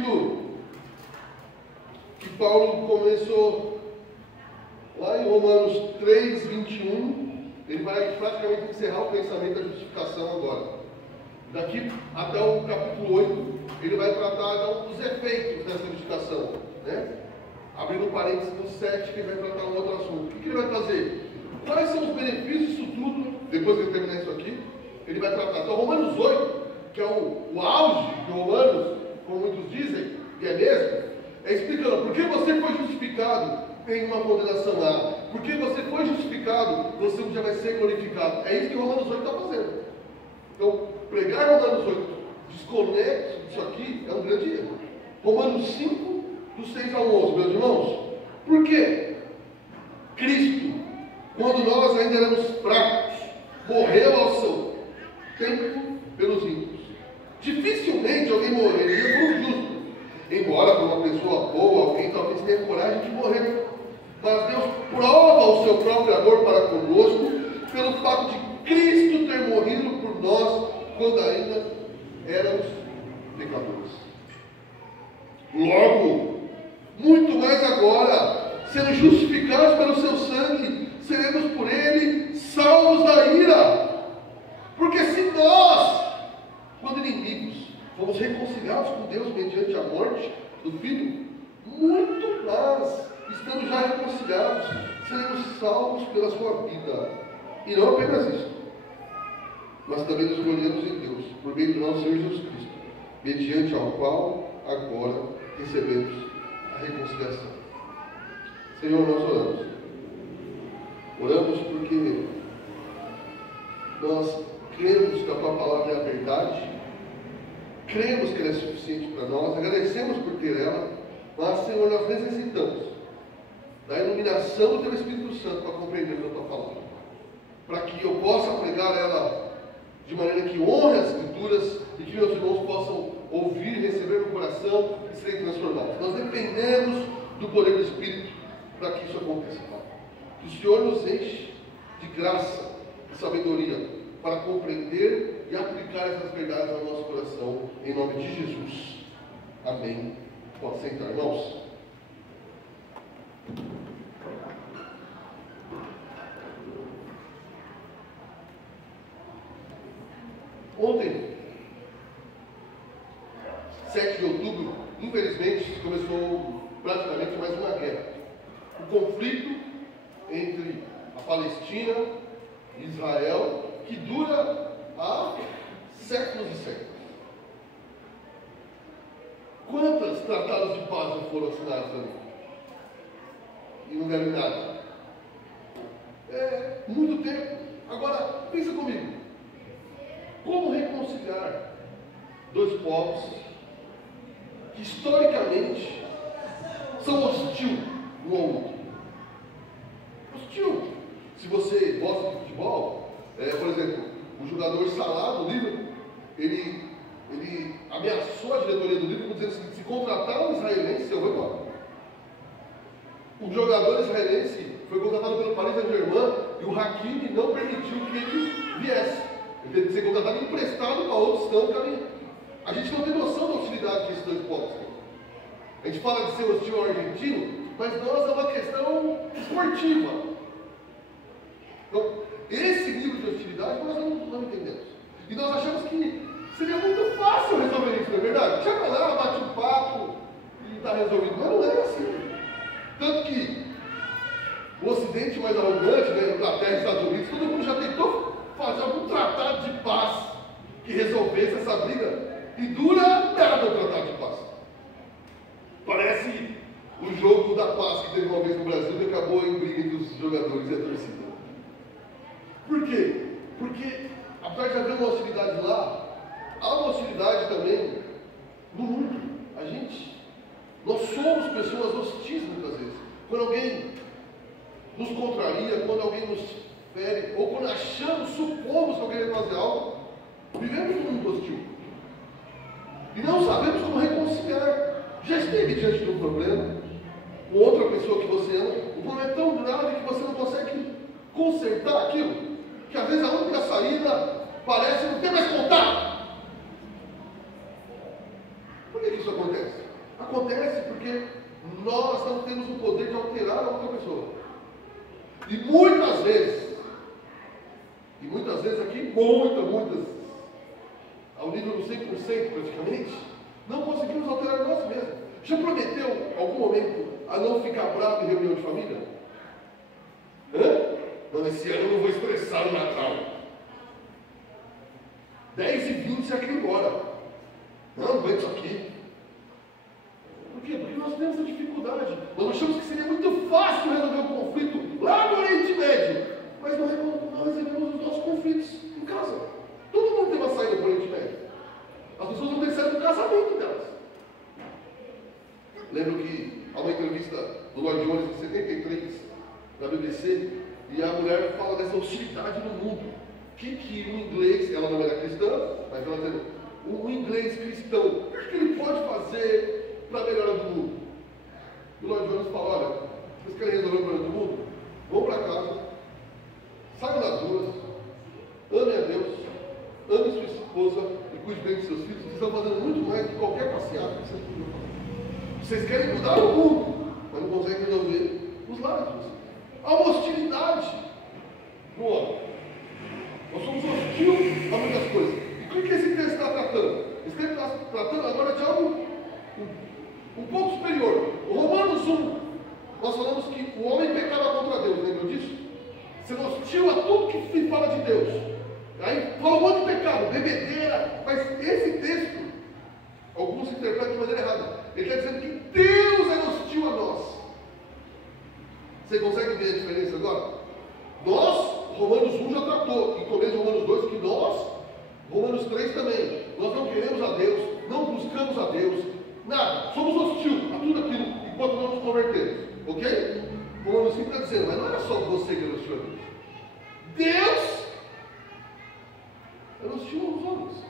aquilo que Paulo começou lá em Romanos 3, 21, ele vai praticamente encerrar o pensamento da justificação agora. Daqui até o capítulo 8, ele vai tratar dos efeitos dessa justificação, né? Abrindo parênteses no 7, que ele vai tratar um outro assunto. O que ele vai fazer? Quais são os benefícios disso tudo? Depois que ele terminar isso aqui, ele vai tratar. Então, Romanos 8, que é o auge de Romanos, como muitos dizem, e é mesmo, é explicando por que você foi justificado em uma condenação lá. Por que você foi justificado, você já vai ser glorificado. É isso que Romanos 8 está fazendo. Então, pregar Romanos 8 desconexo disso aqui é um grande erro. Romanos 5, do 6 ao 11, meus irmãos. Por quê? Cristo, quando nós ainda éramos fracos, morreu ao seu tempo pelos ímpios. Dificilmente alguém morreria por um justo, embora por uma pessoa boa, alguém talvez tenha coragem de morrer. Mas Deus prova o seu próprio amor para conosco pelo fato de Cristo ter morrido por nós quando ainda éramos pecadores. Logo, muito mais agora, sendo justificados pelo seu sangue, seremos por ele salvos da ira. Porque se nós, quando inimigos, fomos reconciliados com Deus mediante a morte do Filho, muito mais, estando já reconciliados, seremos salvos pela sua vida. E não apenas isso, mas também nos gloriamos em Deus, por meio do nosso Senhor Jesus Cristo, mediante ao qual agora recebemos a reconciliação. Senhor, nós oramos. Oramos porque nós cremos que a Tua palavra é a verdade, cremos que ela é suficiente para nós, agradecemos por ter ela, mas, Senhor, nós necessitamos da iluminação do Teu Espírito Santo para compreender a Tua palavra, para que eu possa pregar ela de maneira que honre as Escrituras e que meus irmãos possam ouvir, receber no coração e serem transformados. Nós dependemos do poder do Espírito para que isso aconteça. Que o Senhor nos enche de graça e sabedoria para compreender e aplicar essas verdades ao nosso coração, em nome de Jesus. Amém. Pode sentar, irmãos. Ontem, 7 de outubro, infelizmente, começou praticamente mais uma guerra. O conflito entre a Palestina e Israel, que dura há séculos e séculos. Quantos tratados de paz já foram assinados ali? E não deram nada. É muito tempo. Agora, pensa comigo. Como reconciliar dois povos que historicamente são hostis um ao outro? Hostil. Se você gosta de futebol, por exemplo, o jogador Salah do Liverpool, ele ameaçou a diretoria do Liverpool dizendo assim: se contratar um israelense, eu vou embora. O jogador israelense foi contratado pelo Paris Saint-Germain e o Hakimi não permitiu que ele viesse. Ele teve que ser contratado emprestado para outros não caminham. A gente não tem noção da hostilidade que esses dois povos têm. A gente fala de ser hostil ao argentino, mas nós é uma questão esportiva. Então, esse nível de hostilidade nós não entendemos. E nós achamos que seria muito fácil resolver isso, não é verdade? Chega lá, bate um papo e está resolvido. Mas não é assim. Tanto que o Ocidente mais arrogante, né, Inglaterra e Estados Unidos, todo mundo já tentou fazer algum tratado de paz que resolvesse essa briga. E dura nada o tratado de paz. Parece o jogo da paz que teve uma vez no Brasil e acabou em briga entre os jogadores e a torcida. Por quê? Porque, apesar de haver uma hostilidade lá, há uma hostilidade também no mundo. Nós somos pessoas hostis muitas vezes. Quando alguém nos contraria, quando alguém nos fere, ou quando achamos, supomos que alguém vai fazer algo, vivemos num mundo hostil. E não sabemos como reconciliar. Já esteve diante de um problema com outra pessoa que você ama, o problema é tão grave que você não consegue consertar aquilo, que às vezes a única saída parece não ter mais contato. Por que isso acontece? Acontece porque nós não temos o poder de alterar a outra pessoa. E muitas vezes aqui, muitas, ao nível do 100% praticamente, não conseguimos alterar nós mesmos. Já prometeu algum momento a não ficar bravo em reunião de família? Não, esse ano eu não vou estressar o Natal. 10h20 você quer ir embora. Não aguento isso aqui. Por quê? Porque nós temos essa dificuldade. Nós achamos que seria muito fácil resolver um conflito lá no Oriente Médio. Mas nós resolvemos os nossos conflitos em casa. Todo mundo tem uma saída para o Oriente Médio. As pessoas não têm saída do casamento delas. Lembro que há uma entrevista do Lloyd Jones em 73, na BBC, e a mulher fala dessa hostilidade no mundo. Que um inglês, ela não era cristã, mas ela dizendo, um inglês cristão, o que ele pode fazer para a melhora do mundo? E o Lloyd Jones fala, olha, vocês querem resolver o problema do mundo? Vão para casa, saiam das ruas, amem a Deus, amem sua esposa e cuide bem dos seus filhos. Vocês estão fazendo muito mais do que qualquer passeata que vocês podiam fazer. Vocês querem mudar o mundo, mas não conseguem resolver os lares de vocês. Há uma hostilidade no homem. Nós somos hostis a muitas coisas. E o que esse texto está tratando? Esse texto está tratando agora de algo um pouco superior. O Romanos 1, nós falamos que o homem pecava contra Deus, lembram disso? Sendo hostil a tudo que se fala de Deus. Aí fala um monte de pecado, bebedeira, mas esse texto, alguns interpretam de maneira errada. Ele está dizendo que Deus é hostil a nós. Você consegue ver a diferença agora? Nós, Romanos 1 já tratou, em começo de Romanos 2, que nós, Romanos 3 também, nós não queremos a Deus, não buscamos a Deus, nada, somos hostil a tudo aquilo enquanto não nos convertemos, ok? Romanos 5 está dizendo, mas não era só você que era hostil a Deus. Deus era hostil aos homens,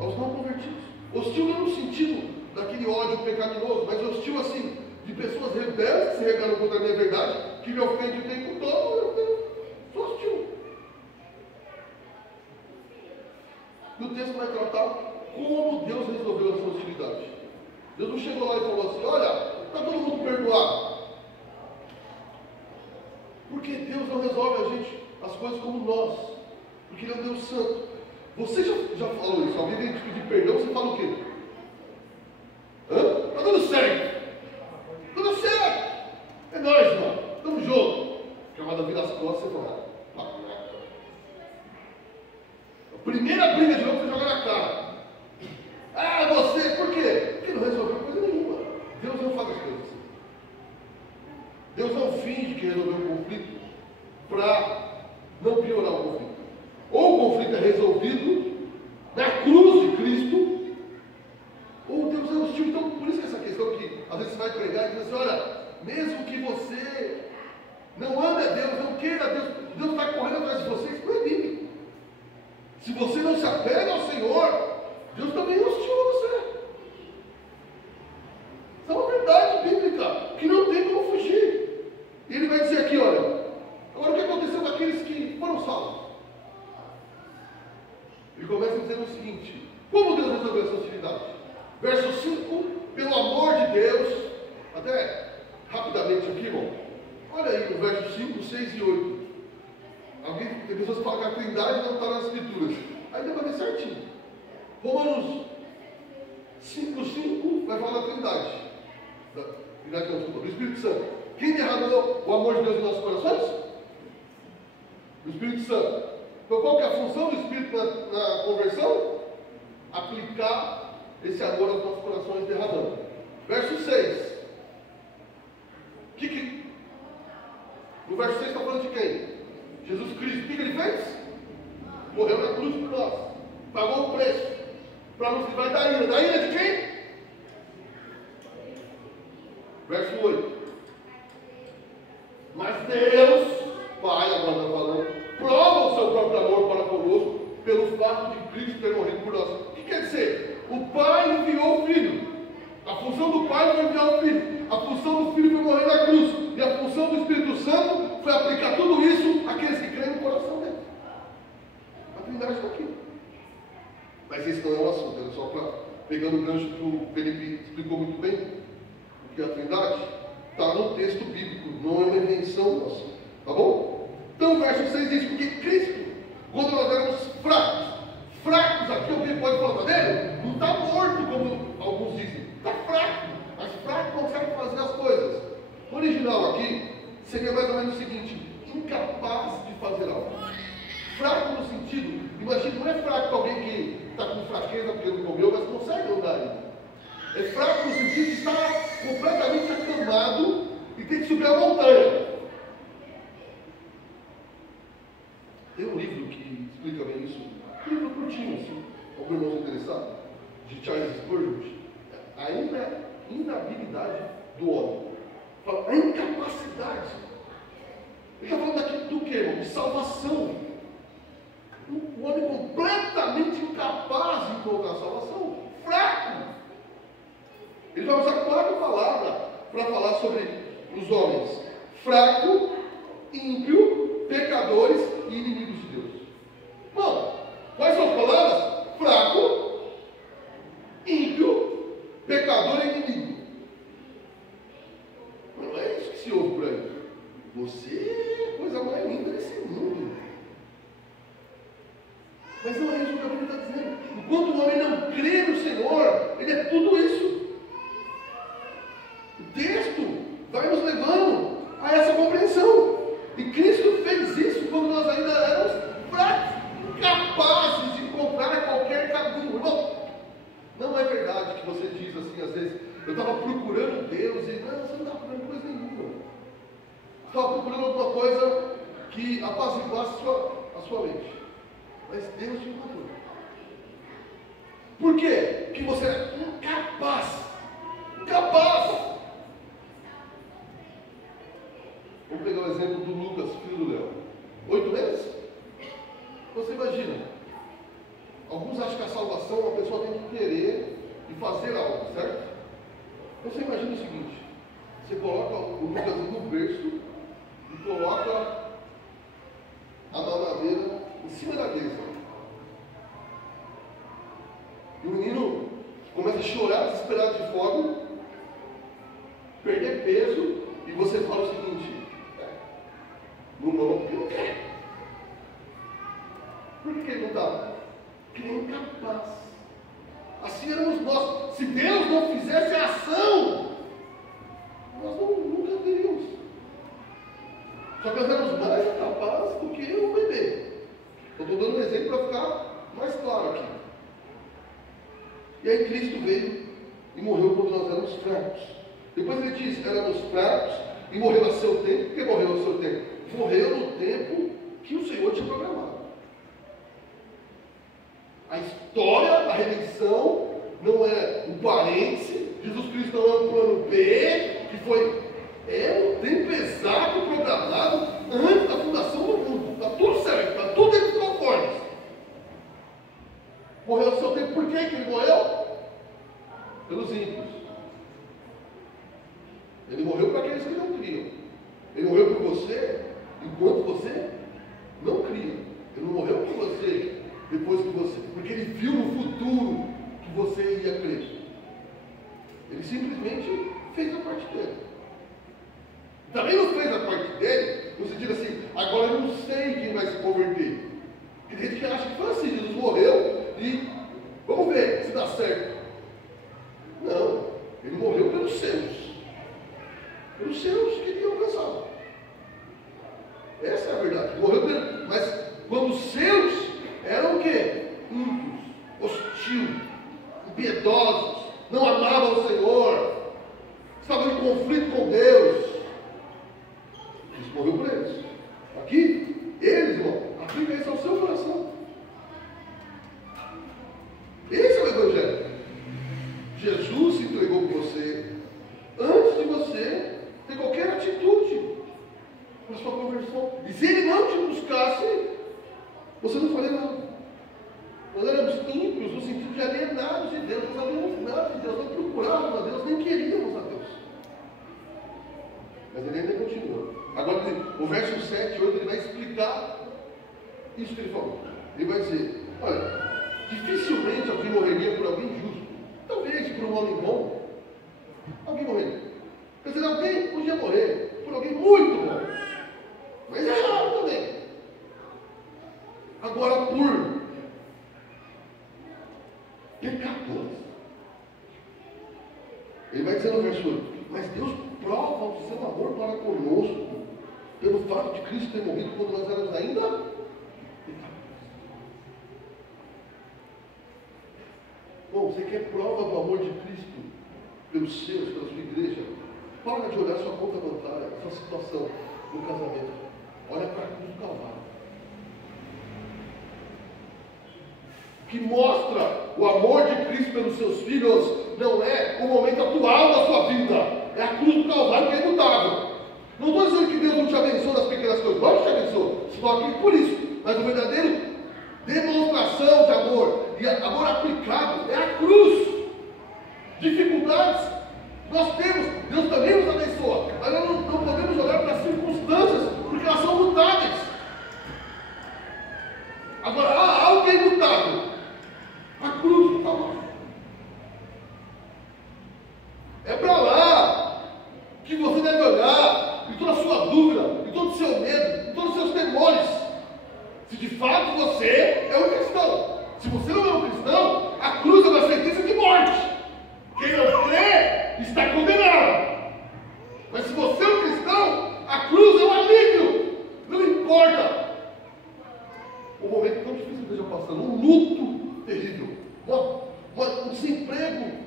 aos não convertidos. Hostil não no sentido daquele ódio pecaminoso, mas hostil assim, de pessoas rebeldes que se rebelam contra a minha verdade, que me ofendem o tempo todo, eu sou hostil. E o texto vai tratar como Deus resolveu essa hostilidade. Deus não chegou lá e falou assim, olha, está todo mundo perdoado. Porque Deus não resolve a gente as coisas como nós. Porque Ele é um Deus santo. Você já falou isso? Alguém vem te pedir perdão, você fala o quê? Está dando certo. Tudo certo. É nóis, irmão. Tamo junto. Chamada vira as costas, você fala. A primeira briga de novo você joga na cara. Ah, você, por quê? Porque não resolveu coisa nenhuma. Deus não faz as coisas assim. Deus não finge que resolveu o conflito para não piorar o conflito. Ou o conflito é resolvido na cruz de Cristo, ou Deus é hostil. Então, por isso que essa questão que às vezes você vai pregar e diz assim, olha, mesmo que você não ame a Deus, não queira a Deus, Deus está correndo atrás de você, isso não é bíblico. Se você não se apega ao Senhor, Deus também é hostil a você. Isso é uma verdade bíblica que não tem como fugir. E ele vai dizer aqui, olha, agora o que aconteceu com aqueles que foram salvos? Ele começa dizendo o seguinte, como Deus resolveu essa hostilidade? Verso 5, pelo amor de Deus, até rapidamente aqui, irmão, olha aí no verso 5, 6 e 8. Tem pessoas que falam que a Trindade não está nas Escrituras. Aí deu para ver certinho. Romanos 5 vai falar da Trindade. Do Espírito Santo. Quem derramou o amor de Deus em nossos corações? O Espírito Santo. Então qual que é a função do Espírito na conversão? Aplicar esse amor aos nossos corações derramando. Verso 6. No verso 6 está falando de quem? Jesus Cristo. O que ele fez? Morreu na cruz por nós. Pagou o preço. Para nos livrar da ira. Da ira de quem? Verso 8. Mas Deus, Pai, agora está falando, prova o seu próprio amor para conosco pelo fato de Cristo ter morrido por nós. O que quer dizer? O Pai enviou o Filho. A função do Pai foi enviar o Filho. A função do Filho foi morrer na cruz. E a função do Espírito Santo foi aplicar tudo isso àqueles que creem no coração dele. A Trindade está aqui. Mas esse não é o assunto, é só para pegando o gancho que o Felipe explicou muito bem, o que é a Trindade, está no texto bíblico, não é uma invenção nossa, tá bom? Então o verso 6 diz, porque Cristo, quando nós éramos fracos aqui, alguém pode falar dele? Não está morto, como alguns dizem, está fraco, mas fraco consegue fazer as coisas. O original aqui seria mais ou menos o seguinte, incapaz de fazer algo. Fraco no sentido, imagina, não é fraco alguém que está com fraqueza porque não comeu, mas consegue andar ainda. É fraco no sentido de estar completamente acamado e ter que subir a montanha. Tem um livro que explica bem isso, um livro curtinho, assim, algum irmão interessado, de Charles Spurgeon, a inabilidade do homem. Fala, a incapacidade. Ele está falando aqui do que, irmão? De salvação. O homem completamente incapaz de encontrar salvação. Fraco. Ele vai usar 4 palavras para falar sobre os homens: fraco, ímpio, pecadores e inimigos de Deus. Bom, quais são as palavras? Fraco, ímpio, pecador e inimigo. Não é isso que se ouve por aí. Você é a coisa mais linda desse mundo. Mas não é isso que a Bíblia está dizendo. Enquanto o homem não crê no Senhor, ele é tudo isso. O texto vai nos levando a essa compreensão. E Cristo fez isso quando nós ainda éramos fracos, incapazes de encontrar qualquer caminho. Irmão, não é verdade que você diz assim, às vezes, eu estava procurando Deus e não, você não estava procurando coisa nenhuma. Você estava procurando alguma coisa que apaziguasse a sua mente. Mas Deus te encontrou. Por quê? Porque você era incapaz. Incapaz. Vamos pegar o exemplo do Lucas, filho do Léo. 8 meses? Você imagina. Alguns acham que a salvação a pessoa tem que querer e fazer algo, certo? Você imagina o seguinte. Você coloca o Lucas no berço e coloca a mamadeira em cima da mesa. E o menino começa a chorar, desesperado de fome, perder peso, e você fala o seguinte: não, porque não quer. Por que ele não está? Porque ele é incapaz. Assim éramos nós. Se Deus não fizesse a ação, nós nunca teríamos. Só que nós éramos mais incapazes do que o bebê. Eu estou dando um exemplo para ficar mais claro aqui. E aí Cristo veio e morreu quando nós éramos fracos. Depois ele diz, éramos fracos e morreu a seu tempo. Por que morreu a seu tempo? Morreu no tempo que o Senhor tinha programado. A história da redenção não é um parêntese, Jesus Cristo não é um plano B, que foi, é o tempo exato programado antes da fundação do mundo. Está tudo certo, está tudo dentro dos conformes. Morreu ao seu tempo, por que ele morreu? Pelos ímpios. Ele morreu para aqueles que não criam. Ele morreu por você enquanto você não cria. Ele não morreu por você depois que você, porque ele viu no futuro que você ia crer. Ele simplesmente fez a parte dele. Também não fez a parte dele no sentido assim, agora eu não sei quem vai se converter. Tem gente que acha que foi assim, Jesus morreu e vamos ver se dá certo. Não, ele morreu pelos seus. Pelos seus que ele alcançava. Essa é a verdade. Ele morreu pelos, mas quando os seus eram o quê? Ímpios, hostil, impiedosos, não amavam o Senhor, estavam em conflito com Deus. Jesus morreu por eles. Aqui, eles, irmão, aplica isso ao seu coração. Esse é o Evangelho. Jesus se entregou por você antes de você ter qualquer atitude para sua conversão. E se ele não te buscasse, você não faria nada. Nós éramos ímpios no sentido de alienados de Deus. Nós não sabíamos nada de Deus, não procurávamos a Deus, nem queríamos a Deus. Mas ele ainda continua. Agora, o verso 7 e 8, ele vai explicar isso que ele falou. Ele vai dizer, olha, dificilmente alguém morreria por alguém justo. por um homem bom, alguém morreria. Quer dizer, alguém podia morrer por alguém muito bom, mas é raro também. Agora, por pecadores, ele vai dizer no verso 8: mas Deus prova o seu amor para conosco pelo fato de Cristo ter morrido quando nós éramos ainda pecadores. Bom, você quer prova do amor de Cristo pelos seus, pela sua igreja? Para de olhar sua conta bancária, sua situação no casamento. Olha para a cruz do Calvário, que mostra o amor de Cristo pelos seus filhos. Não é o momento atual da sua vida, é a cruz do Calvário, que é imutável. Não estou dizendo que Deus não te abençoa nas pequenas coisas, não te abençoa, estou aqui por isso, mas o verdadeiro demonstração de amor, e amor aplicado, é a cruz. Dificuldades nós temos, Deus também nos abençoa, mas nós não podemos olhar para as circunstâncias, porque elas são mutáveis. Agora, há algo que é imutável: a cruz do Calvário. É para lá que você deve olhar, em toda a sua dúvida, em todo o seu medo, em todos os seus temores, se de fato você é um cristão. Se você não é um cristão, a cruz é uma sentença de morte. Quem não crê está condenado. Mas se você é um cristão, a cruz é um alívio. Não importa o momento tão difícil que esteja passando, um luto terrível, um desemprego,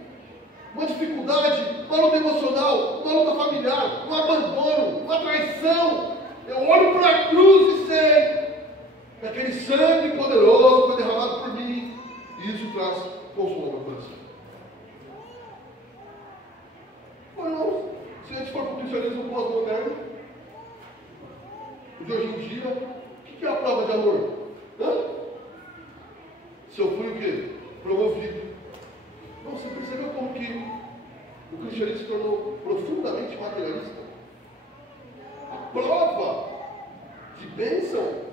uma dificuldade, uma luta emocional, uma luta familiar, um abandono, uma traição. Eu olho para a cruz e sei que aquele sangue poderoso foi derramado por mim, e isso traz consolo ao meu coração. Irmãos, se a gente for para o cristianismo pós-moderno, de hoje em dia, o que é a prova de amor? Se eu fui o quê? Promovido. Não, você percebeu como que o cristianismo se tornou profundamente materialista? A prova de bênção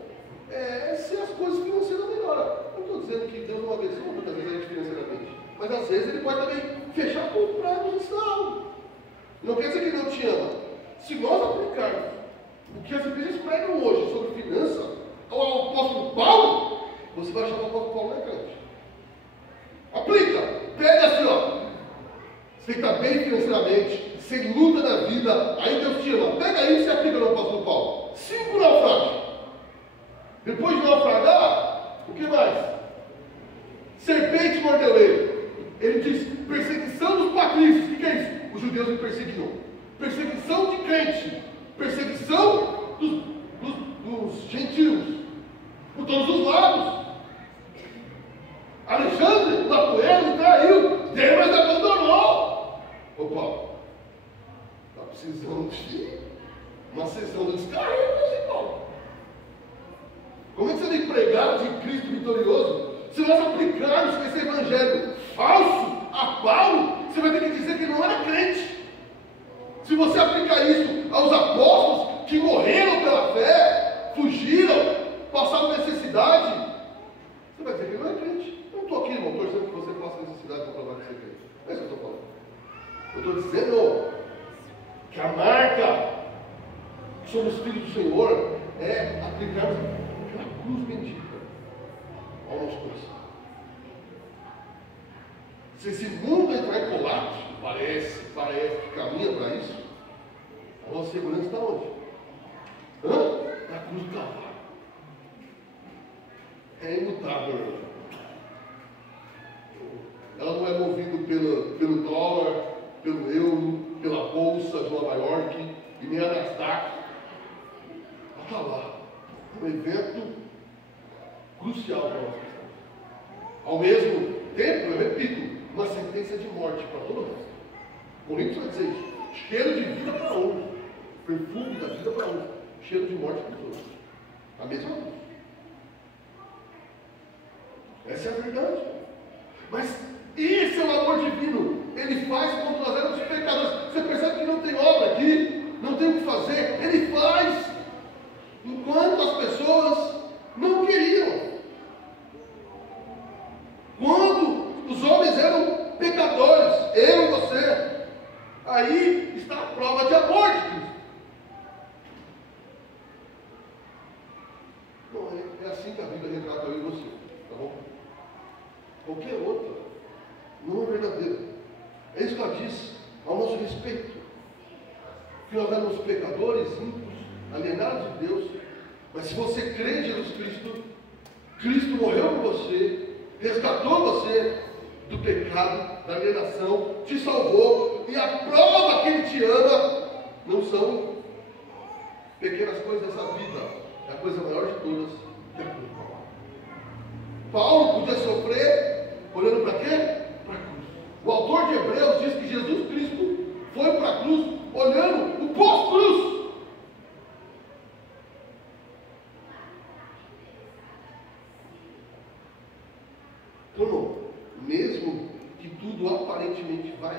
é se as coisas financeiras melhoram. Não estou dizendo que Deus não abençoa muitas vezes a gente financeiramente, mas às vezes Ele pode também fechar com o prazo de saldo. Não quer dizer que Deus te ama. Se nós aplicarmos o que as igrejas pregam hoje sobre finança ao apóstolo Paulo, você vai achar que o apóstolo Paulo não é crente. Aplica, pega assim, ó. Você está bem financeiramente, sem luta na vida, aí Deus te ama. Pega isso e aplica no apóstolo Paulo. 5 naufrágios. Depois de naufragar, o que mais? Serpente mordeu ele. Ele diz: perseguição dos patrícios. O que é isso? Os judeus me perseguiam. Perseguição de crente. Perseguição dos gentios. Por todos os lados. Alexandre, o Latoeiro, traiu. Demas abandonou. Opa, está precisando de uma sessão de descarrego, irmão. Como é que você vai pregar de Cristo vitorioso? Se nós aplicarmos esse evangelho falso a Paulo, você vai ter que dizer que ele não era crente. Se você aplicar isso aos apóstolos que morreram pela fé, fugiram, passaram necessidade, você vai dizer que ele não é crente. Eu não estou aqui, irmão, torcendo que você passe necessidade para provar que você é crente. Não é isso que eu estou falando. Eu estou dizendo que a marca que somos filhos do Senhor é aplicarmos aquela cruz bendita ao nosso coração. Se esse mundo entrar em colapso, parece que caminha para isso, a nossa segurança está onde? Na cruz do Calvário. É imutável, irmão. Ela não é movida pelo dólar, pelo euro, pela bolsa de Nova York e nem a Nasdaq. Ela está lá. Um evento crucial para nós cristãos. Ao mesmo tempo, eu repito, uma sentença de morte para todo o resto. Coríntios vai dizer isso. Cheiro de vida para uns, perfume da vida para uns, cheiro de morte para os outros. A mesma coisa. Essa é a verdade. Mas esse é o amor divino. Ele faz quando nós éramos pecadores. Você percebe que não tem obra aqui, não tem o que fazer. Ele faz enquanto as pessoas não queriam. Quando os homens eram pecadores, você. Aí está a prova de amor de Cristo. Não, é assim que a Bíblia retrata eu e você, tá bom? Qualquer outra não é verdadeira. É isso que ela diz ao nosso respeito. Que nós éramos pecadores, ímpios, alienados de Deus. Mas se você crê em Jesus Cristo, Cristo morreu por você, resgatou você do pecado, da alienação, te salvou, e a prova que Ele te ama não são pequenas coisas dessa vida, é a coisa maior de todas, que é a cruz. Paulo podia sofrer olhando para quê? Para a cruz. O autor de Hebreus diz que Jesus Cristo foi para a cruz olhando o pós-cruz. Então, mesmo que tudo aparentemente vá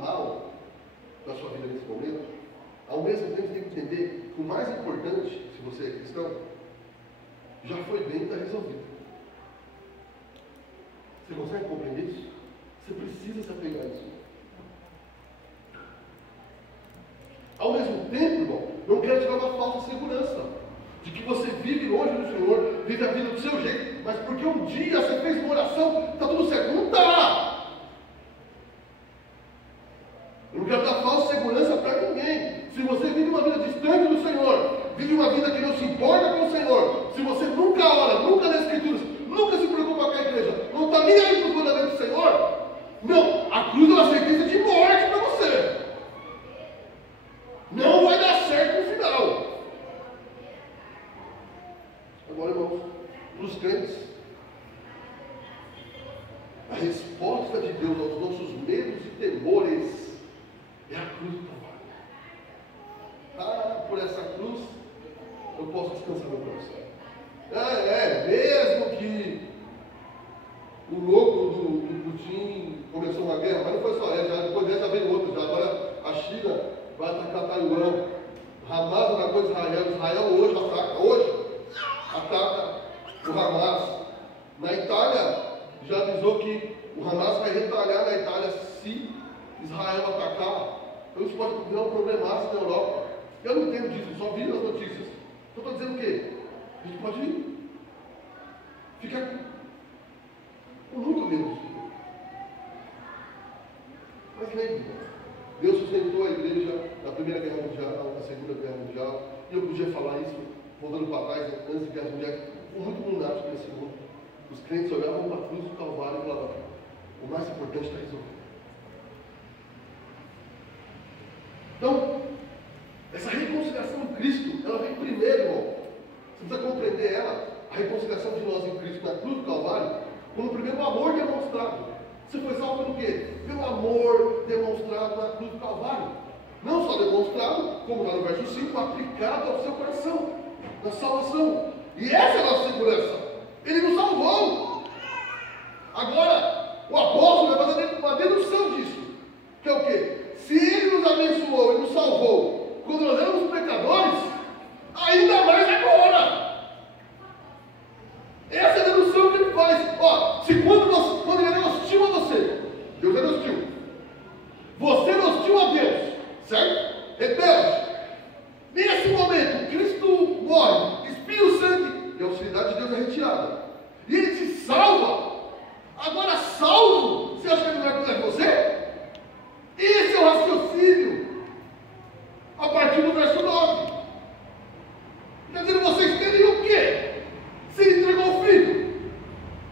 mal na sua vida nesse momento, ao mesmo tempo tem que entender que o mais importante, se você é cristão, já foi bem e está resolvido. Você consegue compreender isso? Você precisa se apegar a isso. Ao mesmo tempo, irmão, não quero te dar uma falsa segurança de que você vive longe do Senhor, vive a vida do seu jeito, mas porque um dia você fez uma oração, está tudo certo. Não está! Eu não quero dar falsa segurança para ninguém. Se você vive uma vida distante do Senhor, vive uma vida que não se importa com o Senhor, se você nunca ora, nunca lê Escrituras, nunca se preocupa com a igreja, não está nem aí para o fundamento do Senhor, não, a cruz é uma sentença de morte para você. Não vai dar certo no final. Agora, irmãos, para os crentes, a resposta de Deus aos nossos medos e temores é a cruz do Calvário. Por essa cruz eu posso descansar meu coração. Mesmo que o louco do Putin começou uma guerra, mas não foi só ela, depois dessa já veio outro. Agora a China vai atacar Taiwan, Hamas atacou Israel hoje ataca o Hamas. Na Itália, já avisou que o Hamas vai retalhar na Itália se Israel atacar. Então isso pode virar um problemaço na Europa. Eu não entendo disso, só vi as notícias. Então estou dizendo o quê? A gente pode ficar com muito medo. Mas lembre, Deus sustentou a igreja na Primeira Guerra Mundial, na Segunda Guerra Mundial, e eu podia falar isso, voltando para trás, antes de Guerra Mundial, com muito lunático nesse mundo. Os crentes olhavam para a cruz do Calvário e falavam: o mais importante está resolvido. Então, essa reconciliação em Cristo, ela vem primeiro, irmão. Você precisa compreender ela, a reconciliação de nós em Cristo na cruz do Calvário, como o primeiro amor demonstrado. Você foi salvo pelo quê? Pelo amor demonstrado na cruz do Calvário. Não só demonstrado, como está no verso 5, aplicado ao seu coração, na salvação. E essa é a nossa segurança. Ele nos salvou. Agora, o apóstolo vai fazer uma dedução disso. Que é o quê? Se ele nos abençoou e nos salvou quando nós éramos pecadores, ainda mais agora. Essa é a dedução que ele faz. Se quando ele era hostil a você, Deus era hostil. Você era hostil a Deus, certo? Rebelde. Nesse momento, Cristo morre, expia o sangue, e a hostilidade de Deus é retirada. E ele te salva. Agora, salvo, você acha que ele não vai cuidar de você? Esse é o raciocínio. A partir do verso 9. Quer dizer, vocês teriam o quê? Se ele entregou o filho.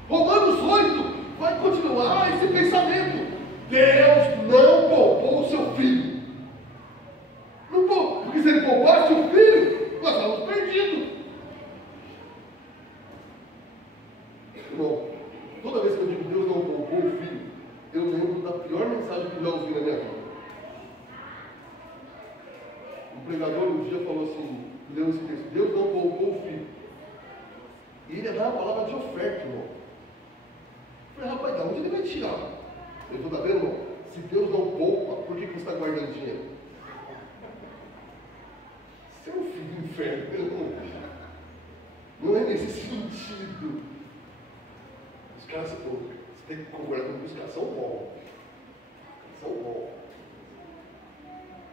Romanos 8 vai continuar esse pensamento. Deus não poupou o seu filho. Não poupou, porque se ele poupasse o filho, nós estávamos perdidos. Irmão, toda vez que eu digo Deus não poupou o filho, eu lembro da pior mensagem que eu já ouvi na minha vida. Um pregador um dia falou assim, leu esse texto: Deus não poupou o filho. E ele dá a palavra de oferta, irmão. Eu falei: rapaz, da onde ele vai tirar? Ele falou: tá vendo, irmão? Se Deus não poupa, por que você está guardando dinheiro? Você é um filho do inferno. Não é nesse sentido. Os caras, você tem que concordar comigo, os caras são bons. São bons.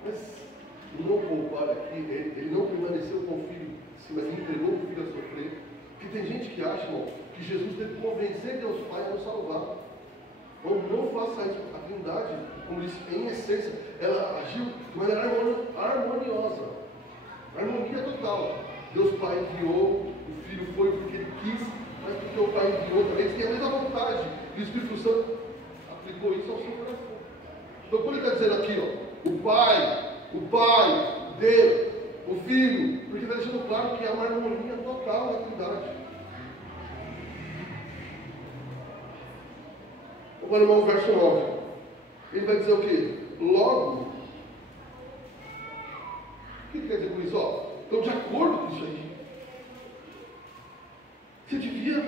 Mas não poupar aqui, ele não permaneceu com o filho, mas ele entregou o filho a sofrer. Porque tem gente que acha, irmão, que Jesus teve que convencer Deus Pai a nos salvar. Não faça isso. A Trindade, como disse, em essência, ela agiu de maneira harmoniosa. Harmonia total. Deus Pai enviou, o Filho foi porque ele quis, mas porque o Pai enviou também. Eles têm a mesma vontade. E o Espírito Santo aplicou isso ao seu coração. Então, quando ele está dizendo aqui, ó, o Pai, Deus, o Filho, porque está deixando claro que há uma harmonia total na Trindade. Agora, irmão, verso 9. Ele vai dizer o quê? Logo. O que ele quer dizer com isso? Ó, então, de acordo com isso aí, você devia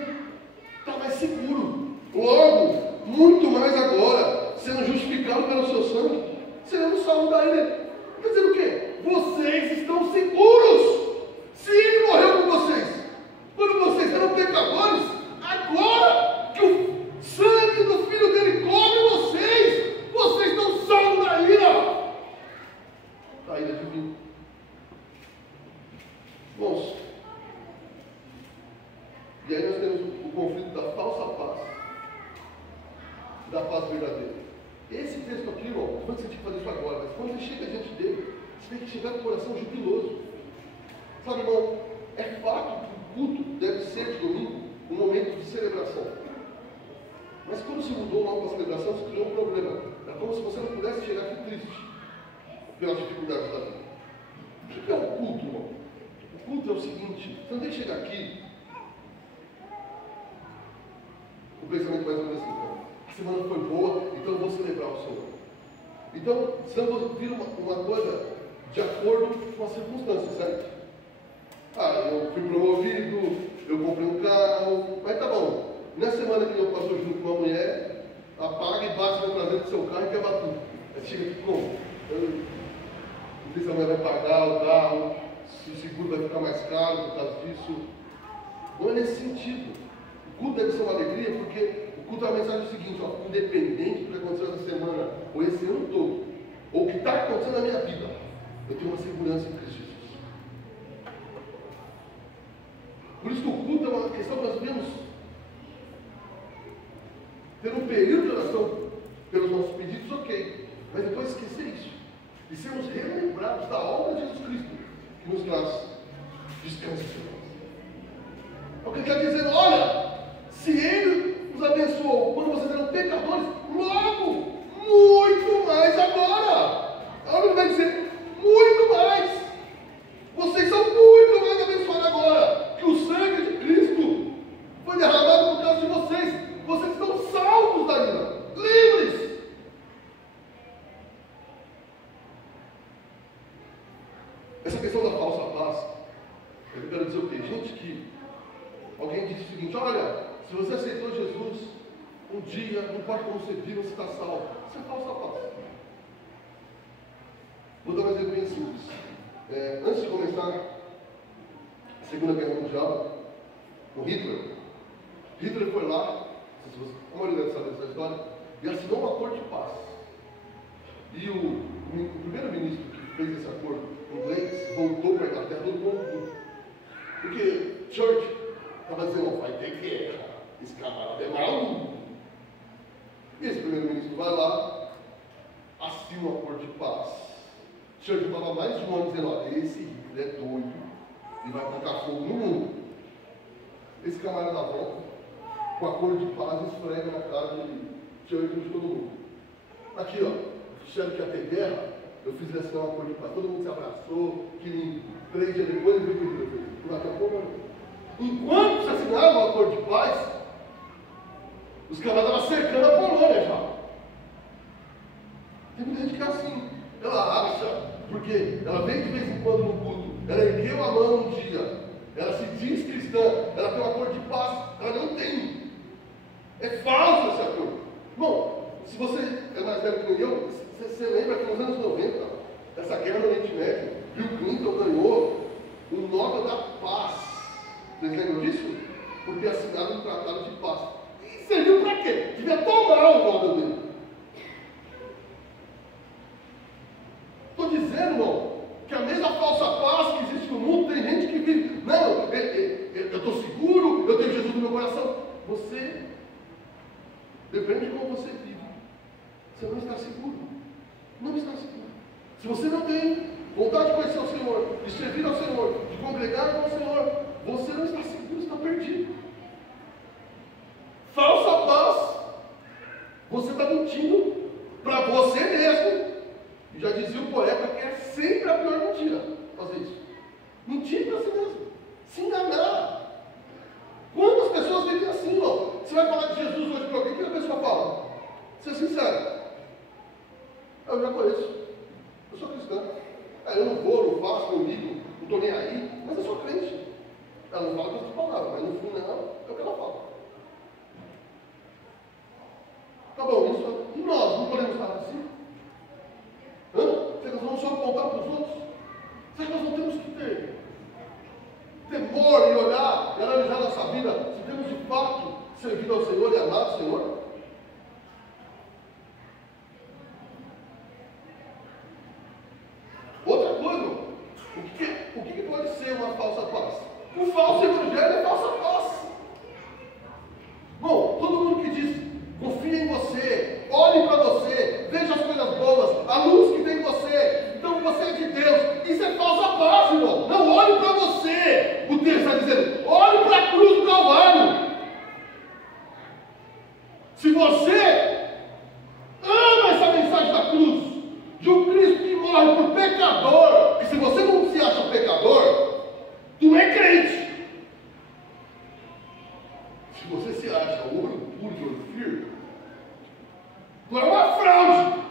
estar mais seguro. Logo, muito mais agora, sendo justificado pelo seu sangue, seremos salvos da ira. Quer dizer o quê? Vocês estão seguros. Se ele morreu por vocês, quando vocês eram pecadores, agora que o sangue do Filho dele cobre vocês estão salvos da ira. Da ira divina. Irmãos, e aí nós temos o conflito da falsa paz e da paz verdadeira. Esse texto aqui, irmão, não você tinha que fazer isso agora, mas quando você chega diante dele, você tem que chegar com o coração jubiloso. Sabe, irmão, é fato que o culto deve ser de domingo um momento de celebração. Mas quando se mudou o nome para a celebração, se criou um problema. É como se você não pudesse chegar aqui triste pelas dificuldades da vida. O que é o culto, irmão? O culto é o seguinte: você não tem que chegar aqui. O pensamento mais ou menos assim, então, a semana foi boa, então eu vou celebrar o Senhor. Então, estamos vira uma coisa de acordo com as circunstâncias, certo? Eu fui promovido, eu comprei um carro, mas tá bom. Na semana que eu passo junto com uma mulher, apaga e bate no traseiro do seu carro e quebra tudo. Aí chega aqui como? Não sei se a mulher vai pagar o carro, se o seguro vai ficar mais caro por causa disso. Não é nesse sentido. O culto deve ser uma alegria, porque o culto é a mensagem seguinte, ó, independente do que aconteceu essa semana, ou esse ano todo, ou o que está acontecendo na minha vida, eu tenho uma segurança em Cristo Jesus. Por isso que o culto é uma questão que nós devemos ter um período de oração pelos nossos pedidos, ok, mas depois esquecer isso e sermos relembrados da obra de Jesus Cristo, que nos traz descanso. É o que ele está dizendo: olha, se ele nos abençoou quando vocês eram pecadores, logo, muito mais agora. Olha o que ele vai dizer: muito mais. Vocês são muito mais abençoados agora, que o sangue de Cristo foi derramado por causa de vocês. Vocês estão salvos da ira, livres. Essa questão da falsa paz, eu quero dizer o quê? Gente, que alguém disse o seguinte: olha, se você aceitou Jesus, um dia, não importa como você vive, você está salvo. Isso é falsa paz. Vou dar um exemplo bem simples. Antes de começar a Segunda Guerra Mundial, o Hitler foi lá, a maioria deve saber dessa história, e assinou um acordo de paz. E o primeiro-ministro que fez esse acordo inglês voltou para a Inglaterra todo mundo. Porque Churchill estava dizendo: não, vai ter guerra, esse camarada é maluco. E esse primeiro-ministro vai lá, assina um acordo de paz. Churchill estava mais de um ano dizendo: olha, esse Hitler é doido e vai botar fogo no mundo. Esse camarada volta com o acordo de paz e esfrega na cara de Churchill de todo mundo. Aqui, ó, disseram que ia ter guerra, eu fiz ele assinar um acordo de paz, todo mundo se abraçou, que lindo. 3 dias depois ele viu que ele fez. Enquanto se assinava o acordo de paz, os caras estavam cercando a Polônia já. Tem muita gente que é assim. Ela acha, porque ela vem de vez em quando no culto, ela ergueu a mão um dia, ela se diz cristã, ela tem um acordo de paz, ela não tem. É falso esse acordo. Bom, se você é mais velho que eu, você lembra que nos anos 90, essa guerra no Oriente Médio, Bill Clinton ganhou o Nobel da Paz. Vocês lembram disso? Por ter assinado um tratado de paz. E serviu para quê? Devia tomar o Nobel dele. Estou dizendo dizendo, irmão, que a mesma falsa paz que existe no mundo, tem gente que vive, não, eu estou seguro, eu tenho Jesus no meu coração. Você, depende de como você vive, você não está seguro. Não está seguro. Se você não tem vontade de conhecer o Senhor, de servir ao Senhor, de congregar com o Senhor, você não está seguro, está perdido. Falsa paz, você está mentindo para você mesmo. E já dizia o poeta que é sempre a pior mentira fazer isso. Mentir para si mesmo, se enganar. Quantas pessoas vivem assim, ó? Você vai falar de Jesus hoje para alguém, o que a pessoa fala? Ser sincero. Eu já conheço. Eu sou cristão. Eu não vou, não faço, não ligo, não estou nem aí, mas eu sou crente. Ela não fala com essas palavras, mas no fundo é o que ela fala. Tá bom, isso. E nós não podemos estar assim? Será que nós vamos só apontar para os outros? Será que nós não temos que ter temor e olhar e analisar nossa vida se temos de fato servido ao Senhor e amado ao Senhor? Outra coisa, o que pode ser uma falsa paz? O falso evangelho é falsa paz. Bom, todo mundo que diz, confia em você, olhe para você, veja as coisas boas, a luz que tem em você, então você é de Deus. Isso é falsa paz, irmão. Não olhe para você. O texto está dizendo, olhe para a cruz do Calvário. Se você ama essa mensagem da cruz, de um Cristo que morre por pecador, que se você não se acha pecador, tu não é crente. Se você se acha ouro puro de ouro firme, tu é uma fraude.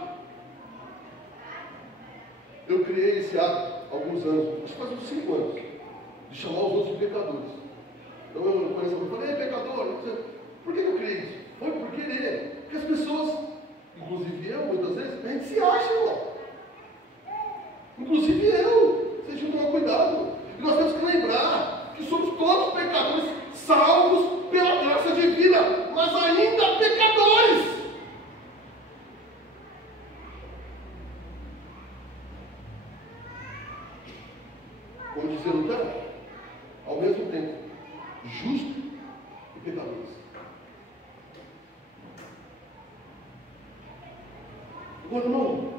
Eu criei esse hábito há alguns anos, acho que faz uns 5 anos, de chamar os outros de pecadores. Então eu conheço alguém e falei, ei, pecador, por que eu criei isso? Foi por querer. Porque as pessoas, inclusive eu, muitas vezes, a gente se acha, irmão. Inclusive eu. Vocês tinham que tomar cuidado. E nós temos que lembrar que somos todos pecadores, salvos pela graça divina, mas ainda pecadores. Como dizia Lutero, ao mesmo tempo, justo e pecadores. Agora, irmão,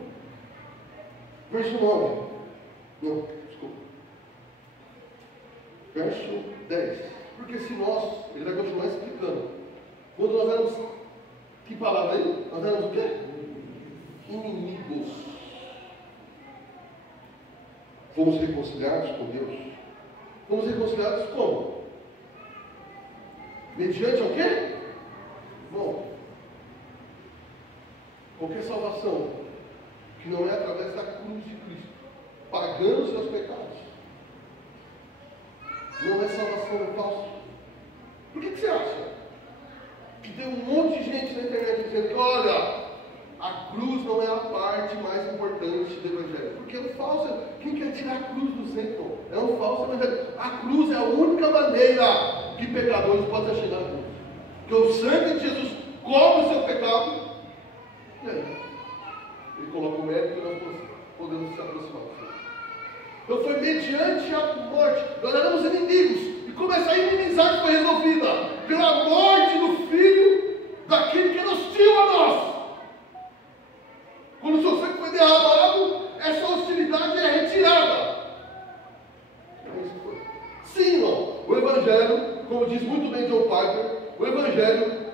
verso 9. Não, desculpa. Verso 10. Porque se nós, ele vai continuar explicando. Quando nós éramos, que palavra aí? Nós éramos o quê? Inimigos. Fomos reconciliados com Deus. Fomos reconciliados como? Mediante ao quê? Bom, qualquer salvação que não é através da cruz de Cristo, pagando os seus pecados, não é salvação, é falso. Por que você acha que tem um monte de gente na internet dizendo que, olha, a cruz não é a parte mais importante do Evangelho? Porque é um falso. Quem quer tirar a cruz do centro? É um falso Evangelho. A cruz é a única maneira que pecadores podem chegar a Deus. Porque o sangue de Jesus cobre o seu pecado. E aí? Ele coloca o mérito e nós podemos se aproximar do Senhor. Então foi mediante a morte. Nós éramos inimigos. E como essa inimizade foi resolvida? Pela morte do Filho daquele que é hostil a nós. Quando o seu sangue foi derramado, essa hostilidade é retirada. Sim, irmão. O Evangelho, como diz muito bem John Piper, o Evangelho,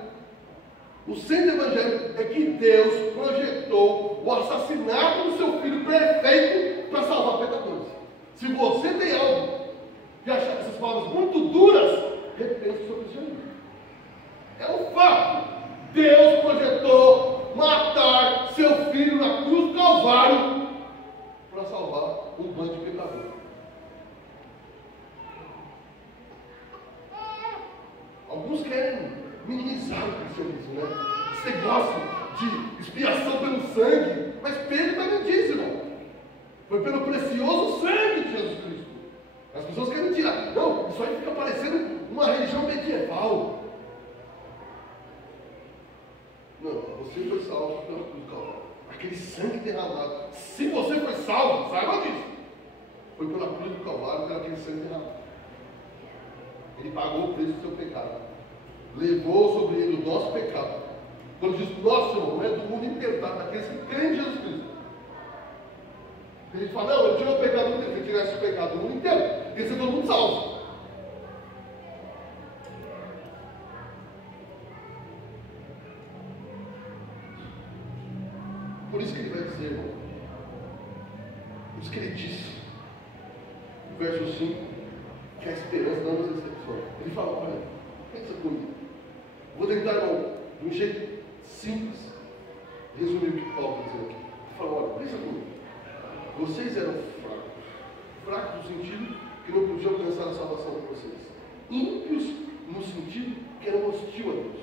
o centro do Evangelho é que Deus projetou o assassinato do seu Filho perfeito para salvar pecadores. Se você tem algo que achar essas palavras muito duras, repense sobre isso. É um fato. Deus projetou matar seu Filho na cruz do Calvário para salvar um bando de pecadores. Alguns querem minimizar o cristianismo, né? Esse negócio de expiação pelo sangue. Mas Pedro também diz, irmão. Foi pelo precioso sangue de Jesus Cristo. As pessoas querem tirar. Não, isso aí fica parecendo uma religião medieval. Não, você foi salvo pela cruz do Calvário. Aquele sangue derramado. Se você foi salvo, saiba disso. Foi pela cruz do Calvário, pela aquele sangue derramado. Ele pagou o preço do seu pecado. Levou sobre ele o nosso pecado. Quando diz nosso, irmão, não é do mundo inteiro, tá? Daqueles que creem em Jesus Cristo. A gente fala, não, ele tirou o pecado do mundo inteiro. Se ele tirasse o pecado do mundo inteiro, ia ser todo mundo salvo. Por isso que ele vai dizer, irmão. Por isso que ele disse, no verso 5, que a esperança não nos decepciona. Ele fala, olha, pensa comigo. Vou tentar, irmão, de um jeito simples, resumir o que Paulo está dizendo aqui. Ele fala, olha, pensa comigo. Vocês eram fracos. Fracos no sentido que não podiam alcançar a salvação de vocês. Ímpios no sentido que eram hostil a Deus.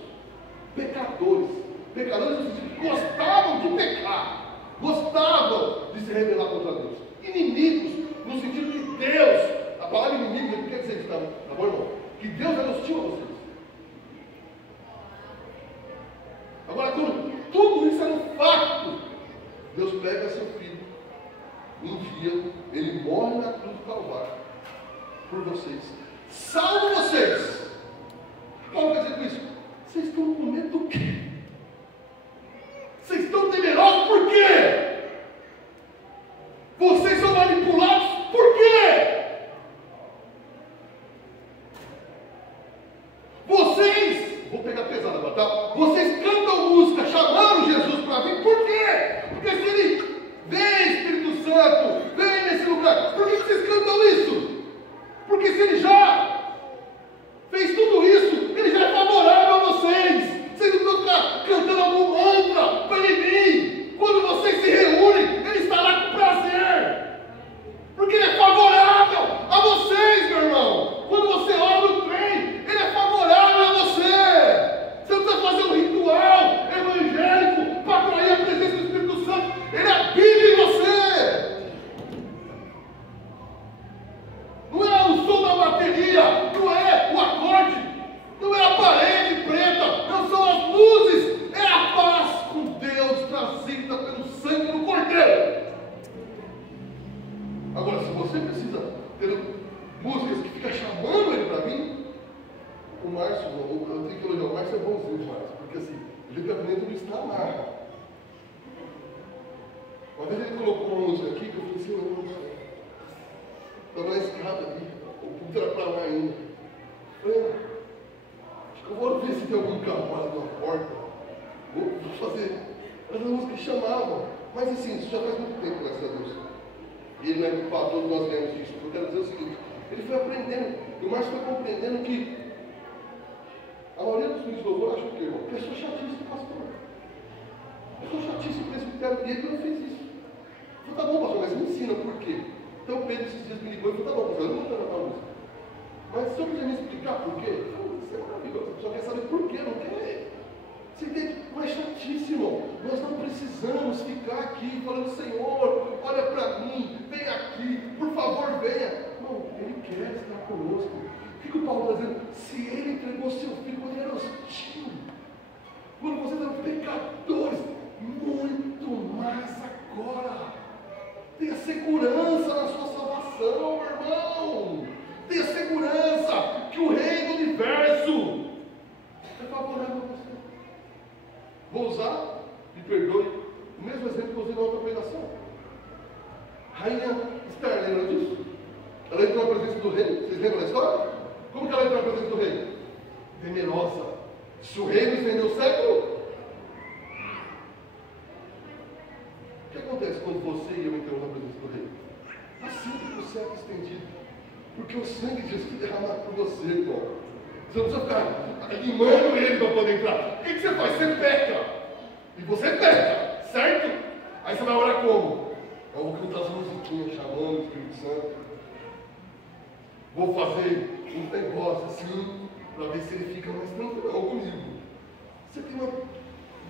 Pecadores. Pecadores no sentido que gostavam de pecar. Gostavam de se rebelar contra Deus. Inimigos no sentido que Deus, a palavra inimigo, o que quer dizer isso? Tá bom, irmão? Que Deus era hostil a vocês. Agora, quando tudo isso era um fato, Deus pega seu filho, envia, ele morre na cruz do Calvário por vocês, salva vocês. Qual quer dizer com isso? Vocês estão com medo do quê? Vocês estão temerosos por quê? Vocês são manipulados por quê? Vocês, vou pegar pesado agora, tá? Vocês cantam música chamando Jesus para vir, por quê? Porque se ele vem, Espírito Santo, vem nesse lugar, por que vocês cantam isso? Porque se ele já fez tudo isso, ele já é favorável a vocês. Vocês não vão ficar cantando algum mantra para ele vir. Quando vocês se reúnem, ele estará com prazer. Porque ele é favorável a vocês, meu irmão. Quando você ora no trem, ele é favorável a você. Você não precisa fazer um ritual evangélico para atrair a presença do Espírito Santo. Ele habita em você. Não é o som da bateria, não é o acorde, não é a parede preta, não são as luzes, é a paz com Deus trazida pelo sangue do Cordeiro. Agora, se você precisa ter músicas que ficam chamando ele para vir, o Márcio, eu tenho que elogiar, o Márcio é bonzinho, Márcio, porque assim, ele fica dentro do estamar. Uma vez ele colocou uma música aqui que eu falei assim, não, estava na escada ali, o culto era para lá ainda. Eu falei, acho que eu vou ver se tem algum cavalo na porta. Vou fazer. Era uma música que chamava. Mas assim, isso já faz muito tempo, graças a Deus. E ele não é culpado, todos nós lemos disso. Eu quero dizer o seguinte, ele foi aprendendo, e o Márcio foi compreendendo que a maioria dos filhos de louvor acha o quê, irmão? Pessoa chatíssima, pastor. Pessoa chatíssima, presbitério, e ele não fez isso. Eu falei, tá bom, pastor, mas me ensina por quê. Então Pedro esses dias me ligou e falou, tá bom, pastor, eu não vou cantar a música. Mas se eu quiser me explicar por quê, isso é maravilhoso. A pessoa quer saber por quê, não quer. Você entende? Mas é chatíssimo. Nós não precisamos ficar aqui falando, Senhor, olha para mim, vem aqui, por favor, venha. Não, Ele quer estar conosco. O que o Paulo está dizendo? Se Ele entregou seu filho quando Ele era hostil, quando vocês eram pecadores, muito mais agora. Tenha segurança na sua salvação, meu irmão. Tenha segurança que o Rei do Universo é favorável a você. Vou usar, me perdoe, o mesmo exemplo que eu usei na outra pregação. Rainha Esther, lembra disso? Ela entrou na presença do rei. Vocês lembram da história? Como que ela entrou na presença do rei? Temerosa. Se o rei nos vendeu o século, o que acontece quando você e eu entramos na presença do rei? Assim que o céu é estendido. Porque o sangue de Jesus foi derramado por você, irmão. Você não precisa ficar animando ele para poder entrar. O que você faz? Você peca. E você peca, certo? Aí você vai orar como? Eu vou cantar as musiquinhas chamando o Espírito Santo. Vou fazer um negócio assim, para ver se ele fica mais tranquilo comigo. Você tem uma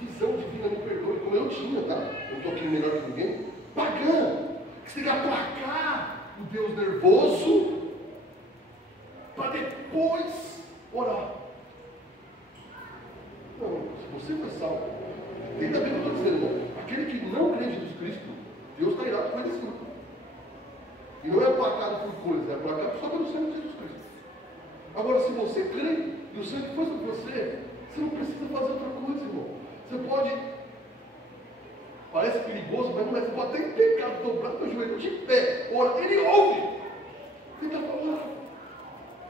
visão divina, me perdoe, como eu tinha, tá? Eu estou aqui melhor que ninguém. Pagã, que você tem que aplacar o Deus nervoso para depois orar. Não, se você foi salvo, tenta ver o que eu estou dizendo, irmão. Aquele que não crê em Jesus Cristo, Deus está irado coisa assim. E não é aplacado por coisas, é aplacado só pelo sangue de Jesus Cristo. Agora, se você crê e o sangue foi sobre você, você não precisa fazer outra coisa, irmão. Você pode, parece perigoso, mas não é. Você pode ter pecado, dobrar teu joelho de pé, ora, ele ouve. Ele está falando.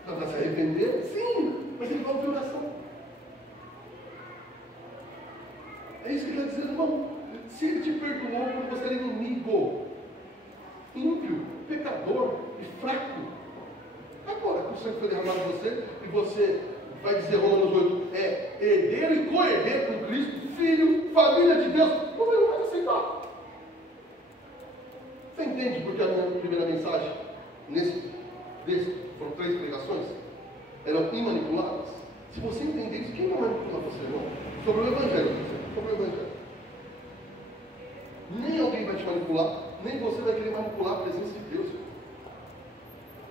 Para se arrepender? Sim, mas ele vai ouvir oração. É isso que ele está dizendo, irmão. Se ele te perdoou quando você era inimigo, ímpio, pecador e fraco, agora que o sangue foi derramado em você, e você vai dizer Romanos 8, é herdeiro e co-herdeiro com Cristo, filho, família de Deus, você não vai aceitar. Você entende porque a minha primeira mensagem, nesse texto, foram 3 pregações, eram imanipuláveis? Se você entender isso, quem vai manipular você, irmão? Sobre o Evangelho, sobre o Evangelho. Nem alguém vai te manipular, nem você vai querer manipular a presença de Deus.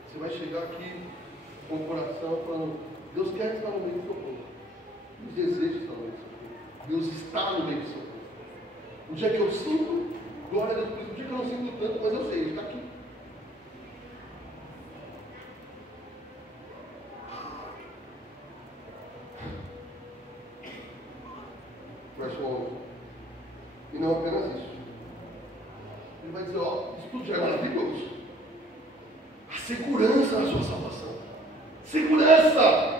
Você vai chegar aqui com o coração falando, Deus quer estar no meio do seu povo. Deus deseja estar no meio do seu povo. Deus está no meio do seu povo. O dia que eu sinto, glória a Deus, o dia que eu não sinto tanto, mas eu sei, Ele está aqui. Verso 11. E não apenas isso. Ele vai dizer, ó, isso tudo já é maravilhoso. A segurança da sua salvação. Segurança!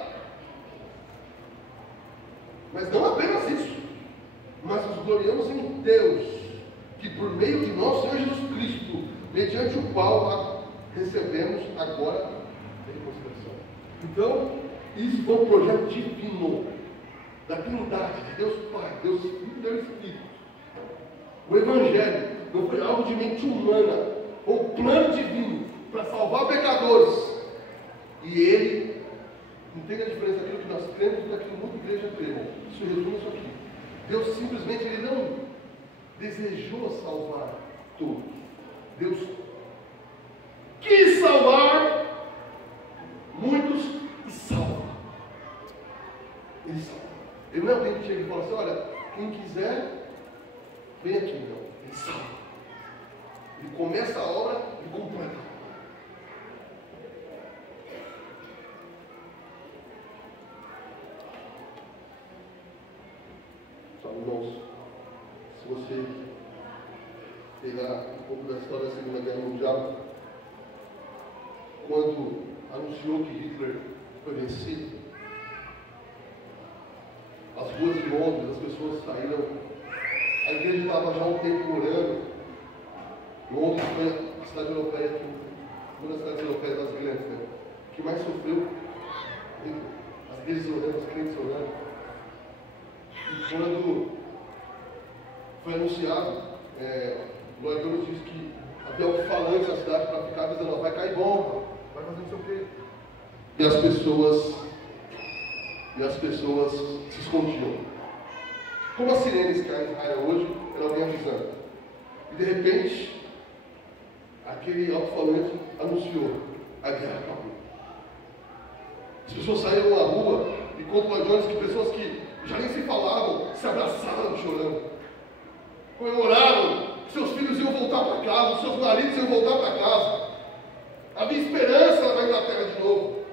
Mas não apenas isso. Mas nos gloriamos em Deus, que por meio de nosso Senhor Jesus Cristo, mediante o qual recebemos agora a reconciliação. Então, isso foi um projeto divino, da Trindade, de Deus Pai, Deus Filho e Deus Espírito. O Evangelho não foi algo de mente humana, ou um plano divino para salvar pecadores. E ele, entende a diferença daquilo que nós cremos e daquilo que muita igreja crê, irmão? Isso resume isso aqui. Deus simplesmente ele não desejou salvar todos. Deus quis salvar muitos e salva. Ele salva. Ele não é alguém que chega e fala assim, olha, quem quiser, vem aqui, não. Ele salva. Ele começa a obra e completa. Sabe, irmãos, se você pegar um pouco da história da Segunda Guerra Mundial, quando anunciou que Hitler foi vencido, as ruas de Londres, as pessoas saíram, a igreja estava já há um tempo orando. Londres foi a cidade europeia, uma das cidades europeias das grandes, né, que mais sofreu. As igrejas orando, os crentes orando. E quando foi anunciado, o Lloyd Jones disse que havia alto-falantes na cidade para ficar dizendo, vai cair bomba, vai fazer não sei o quê. E as pessoas se escondiam. Como as sirenes que há em Israel hoje, era alguém avisando. E de repente, aquele alto-falante anunciou, a guerra acabou. As pessoas saíram na rua e conta o Lloyd Jones que pessoas que já nem se falavam, se abraçaram chorando. Comemoraram que seus filhos iam voltar para casa, seus maridos iam voltar para casa. Havia esperança na Inglaterra de novo.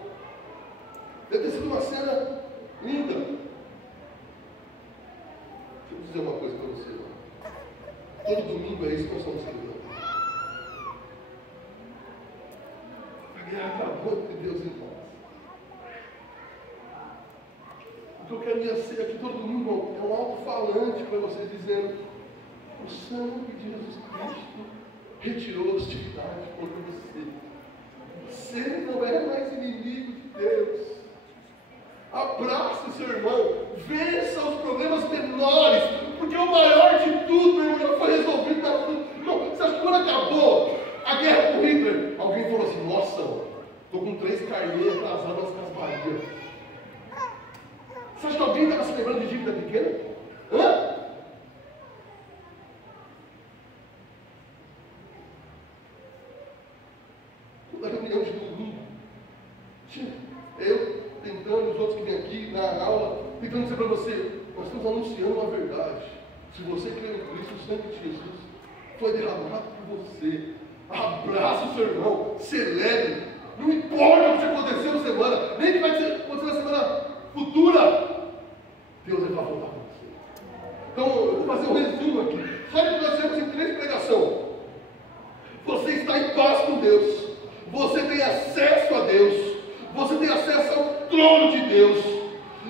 Deve ter sido uma cena linda. Deixa eu dizer uma coisa para você. Todo domingo é isso que nós estamos celebrando. A guerra acabou entre Deus e nós. O que eu quero ser aqui todo domingo é um alto-falante para você dizendo: o sangue de Jesus Cristo retirou a hostilidade contra você. Você não é mais inimigo de Deus. Abraça seu irmão, vença os problemas menores, porque o maior de tudo, meu irmão, já foi resolvido. Não, você acha que quando acabou a guerra com Hitler, alguém falou assim: nossa, estou com 3 carneiras atrasadas nas Casas Bahia. Você acha que alguém estava se lembrando de dívida pequena? Hã? Na reunião de domingo, eu tentando, os outros que vêm aqui na aula, tentando dizer para você: nós estamos anunciando uma verdade. Se você crê no Cristo, o sangue de Jesus foi derramado por você. abraça o seu irmão, celebre. Não importa o que aconteceu na semana, nem o que vai acontecer na semana futura. Deus é para voltar com você. Então, eu vou fazer um resumo aqui. Só que nós temos em 3 pregações. Você está em paz com Deus. Você tem acesso a Deus. Você tem acesso ao trono de Deus.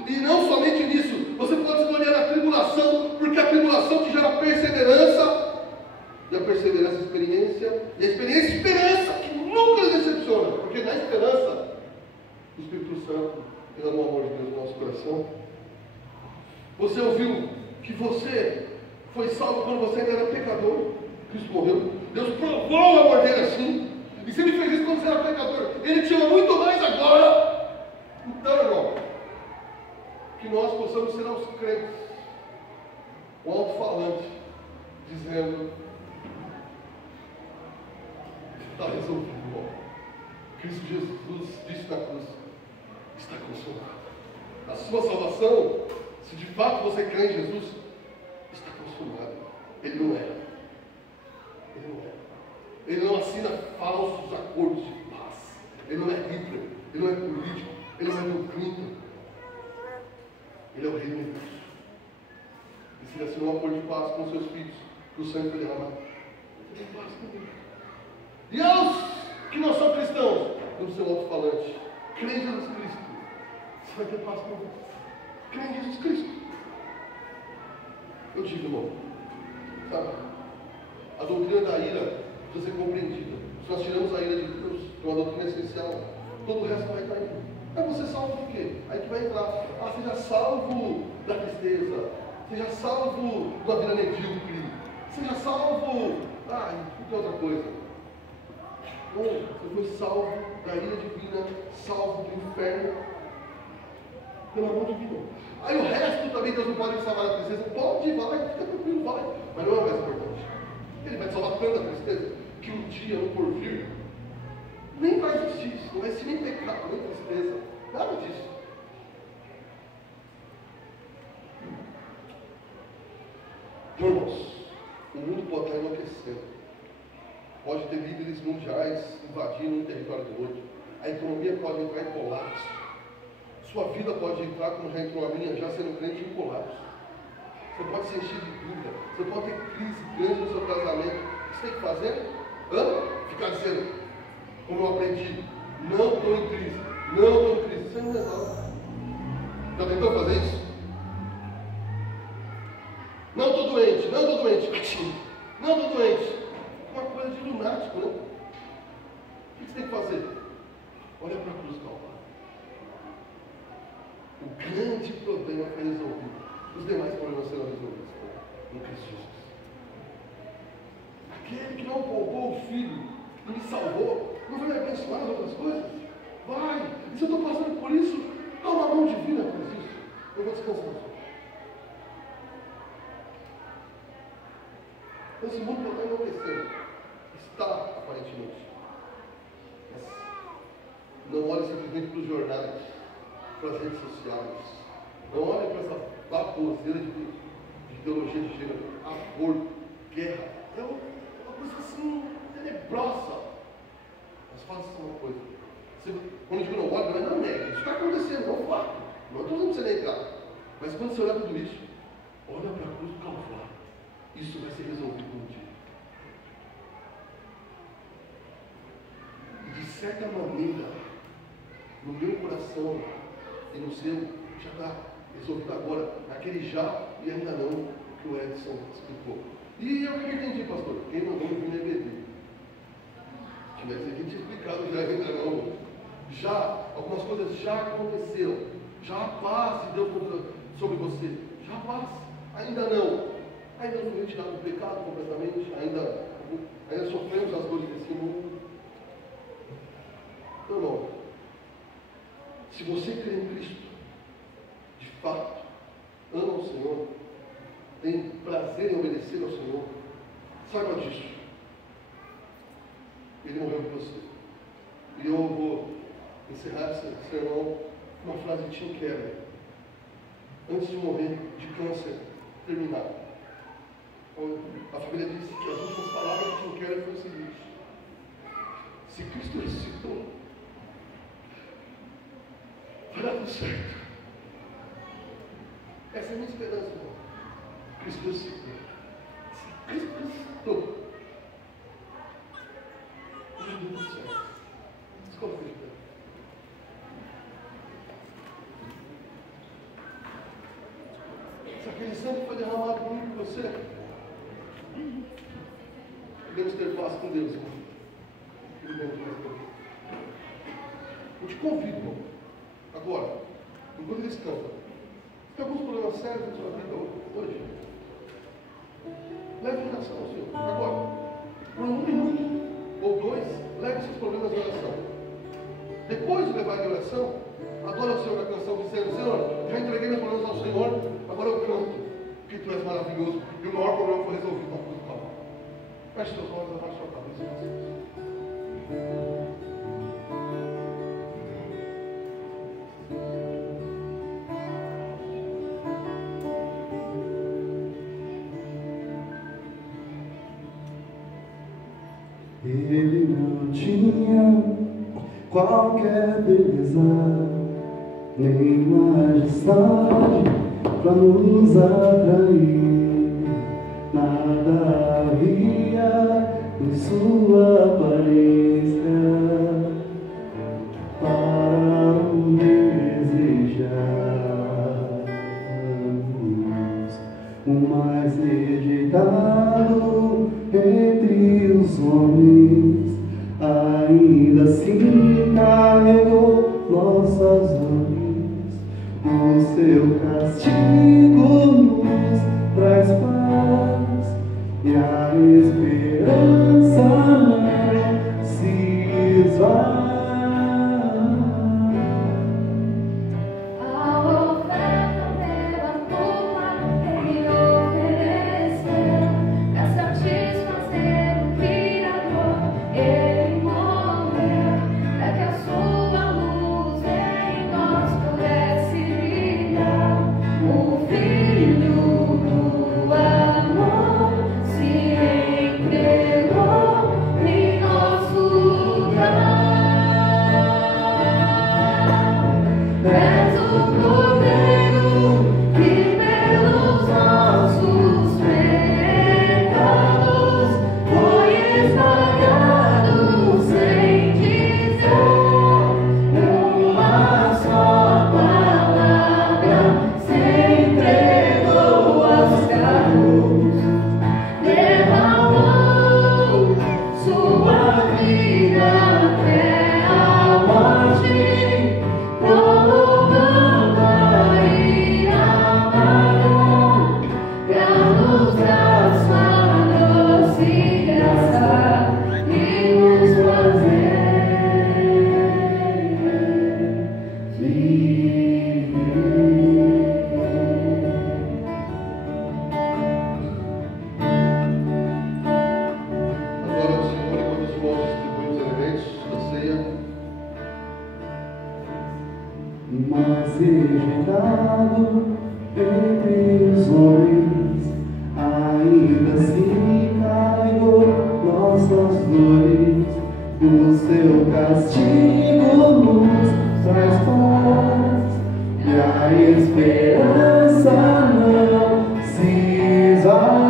E não somente nisso, você pode escolher a tribulação, porque a tribulação te gera perseverança, e a perseverança experiência, e a experiência esperança, que nunca decepciona, porque na esperança o Espírito Santo derramou o amor de Deus no nosso coração. Você ouviu que você foi salvo quando você ainda era pecador? Cristo morreu. Deus provou o amor dele assim. E se ele fez isso quando você era pecador, ele te ama muito mais agora. Então, irmão, que nós possamos ser aos crentes o alto-falante, dizendo: está resolvido, irmão. Cristo Jesus disse na cruz: está consumado. A sua salvação, se de fato você crê em Jesus, está consumado. Ele não é. Ele não é. Ele não assina falsos acordos de paz. Ele não é Hitler. Ele não é político. Ele não é Bill Clinton. Ele é o Rei do Universo. E se ele assinou um acordo de paz com seus filhos, que o sangue foi derramado, ele tem paz com Deus. E aos que não são cristãos, no seu alto-falante, crê em Jesus Cristo, você vai ter paz com Deus. Crê em Jesus Cristo. Eu digo, irmão, sabe, a doutrina da ira precisa ser compreendida. Se nós tiramos a ira de Deus, que é uma doutrina essencial, todo o resto vai estar indo. Mas você salvo do quê? Aí que vai entrar: seja salvo da tristeza, seja salvo da vida medíocre, seja salvo de outra coisa. Não, você foi salvo da ira divina, salvo do inferno, pelo amor divino. Aí o resto também Deus não pode salvar da tristeza. Pode, vai, fica tranquilo, vai. Mas não é o mais importante. Ele vai te salvar tanto da tristeza que um dia, no porvir, nem vai existir isso. Não vai ser nem pecado, nem tristeza. Nada disso. Irmãos, o mundo pode estar enlouquecendo. Pode ter líderes mundiais invadindo um território do outro. A economia pode entrar em colapso. Sua vida pode entrar, como já entrou a minha, já sendo crente, em colapso. Você pode se encher de dúvida. Você pode ter crise grande no seu casamento. O que você tem que fazer? Ficar dizendo, como eu aprendi: não estou em crise, não estou em crise. Você não resolve. Já tentou fazer isso? Não estou doente, não estou doente. Não estou doente. Uma coisa de lunático, né? O que você tem que fazer? Olha para a cruz, calma. O grande problema foi resolvido. Os demais problemas serão resolvidos no Cristo Jesus. Aquele que não poupou o filho e me salvou, não vai me abençoar nas outras coisas? Vai! E se eu estou passando por isso, há uma mão divina para isso. Eu vou descansar. Esse mundo está enlouquecendo. Está, aparentemente. Mas não olhe simplesmente para os jornais, para as redes sociais. Não olhe para essa baboseira de ideologia de gênero, aborto, guerra. É uma coisa assim, tenebrosa. Mas faça uma coisa. Quando eu digo não olhe, não negue. Isso está acontecendo, não fato. Não estou dizendo para você negar. Mas quando você olhar tudo isso, olha para a cruz do Calvário. Isso vai ser resolvido um dia. E de certa maneira, no meu coração e no seu, já está resolvido agora. Aquele já e ainda não, que o Edson explicou. E eu que entendi, pastor. Quem mandou me vir na EBD? Tivesse aqui tinha explicado já ainda não. Já, algumas coisas já aconteceram. Já a paz de Deus sobre você. Já a paz. Ainda não. Ainda não foi retirado do pecado completamente. Ainda sofremos as dores desse mundo. Então, não. Se você crê em Cristo, de fato, ama o Senhor, tem prazer em obedecer ao Senhor, saiba disso. Ele morreu por você. E eu vou encerrar esse sermão com uma frase de Tim Keller, antes de morrer de câncer terminal. A família disse que as últimas palavras de Tim Keller foram o seguinte: Se Cristo ressuscitou, vai dar tudo certo. Essa é a minha esperança, irmão. Cristo ressuscitou. Se Cristo ressuscitou, vai dar tudo certo. Desculpa, Felipe. Se aquele sangue foi derramado por mim e por você, podemos ter paz com Deus, irmão. Eu te convido, irmão, agora, enquanto eles cantam, tem alguns problemas sérios na sua vida hoje? Leve em oração ao Senhor, agora, por 1 minuto ou 2, leve seus problemas em oração. Depois de levar em oração, adora o Senhor na canção, dizendo: Senhor, já entreguei meus problemas ao Senhor, agora eu canto, porque Tu és maravilhoso, e o maior problema foi resolvido na cruz do Calvário. Feche seus olhos, abaixe sua cabeça. Ele não tinha qualquer beleza, nem majestade para nos atrair. Nada havia em sua aparência para o desejar. O mais rejeitado entre os homens, ainda assim carregou nossas dores. O seu castigo nos traz paz, e a esperança não se esvai. Mas rejeitado entre os homens, ainda assim carregou nossas dores. O seu castigo nos traz paz, e a esperança não se esvai.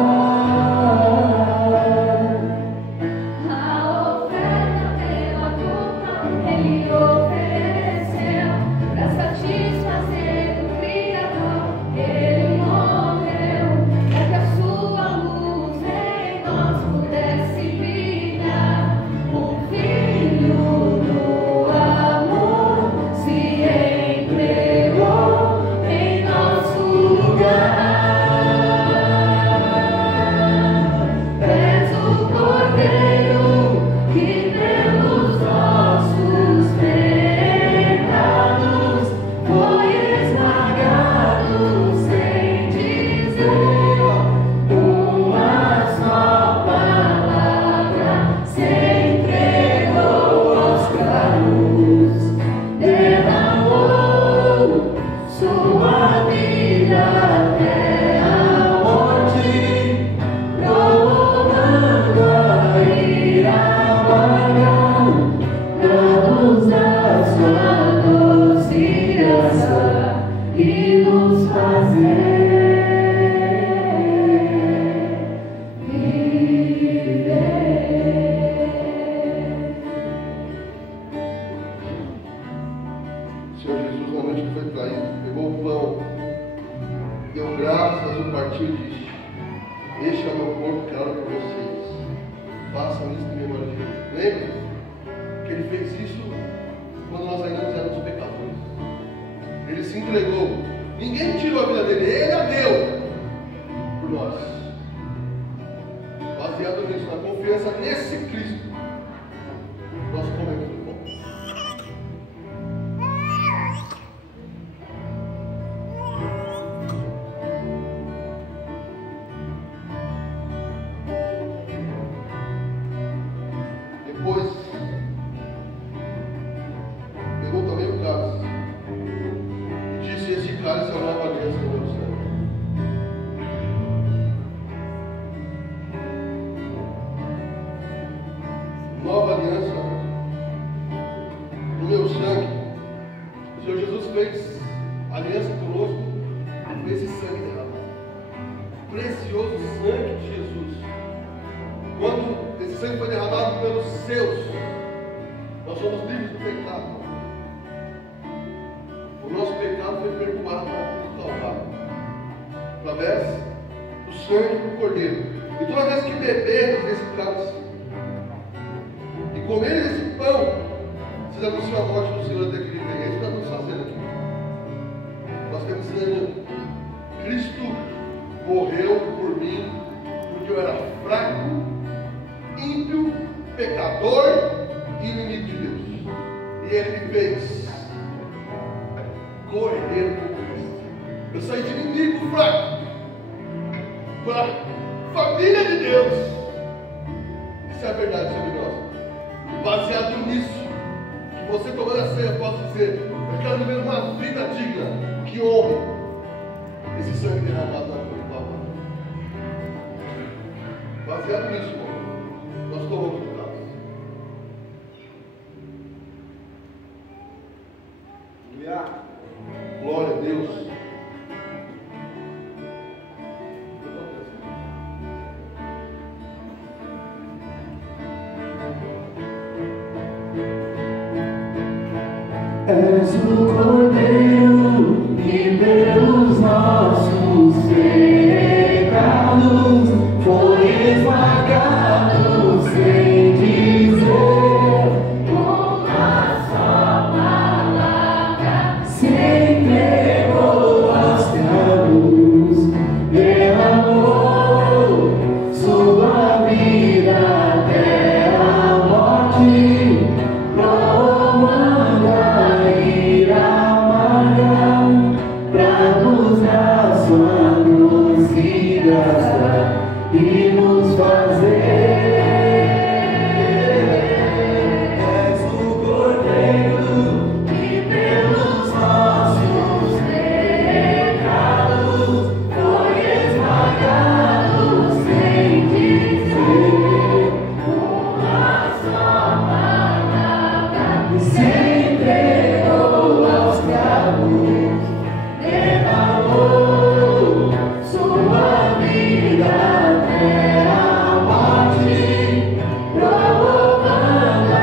Em nosso lugar. partiu e disse: este é o meu corpo que é hora por vocês. Façam isso em memória de mim. Lembra que ele fez isso quando nós ainda éramos pecadores. Ele se entregou. Ninguém tirou a vida dele, ele a deu por nós. Baseado nisso, na confiança nesse Cristo, nós comemos o pão. Depois, pegou também o cálice e disse: este cálice é a nova aliança do meu sangue. Nova aliança no meu sangue. O Senhor Jesus fez aliança conosco com esse sangue derramado. Precioso sangue de Jesus. Quando esse sangue foi derramado pelos seus, nós somos livres do pecado. O nosso pecado foi perdoado no Calvário, através do sangue do Cordeiro. E toda vez que bebermos desse cálice e comermos esse pão, vocês anunciam a morte do Senhor até que ele venha. É isso que nós estamos fazendo aqui. Nós estamos dizendo: Cristo morreu por mim, porque eu era fraco, ímpio, pecador e inimigo de Deus. E ele me fez correr com Cristo. Eu saí de inimigo fraco para a família de Deus. Isso é a verdade sobre nós. E baseado nisso, que você tomando a ceia possa dizer: eu quero viver uma vida digna que honre esse sangue derramado na cruz do Calvário. Baseado nisso, irmão, nós tomamos o cálice. Glória a Deus. És o Cordeiro que pelos nossos pecados foi esmagado sem dizer uma só palavra. Se entregou aos cravos, derramou sua vida até a morte, provando a ira amarga pra nos dar sua doce graça e nos fazer. És o Cordeiro que pelos nossos pecados foi esmagado sem dizer uma só palavra. E se entregou aos cravos, derramou sua vida até a morte, provocando a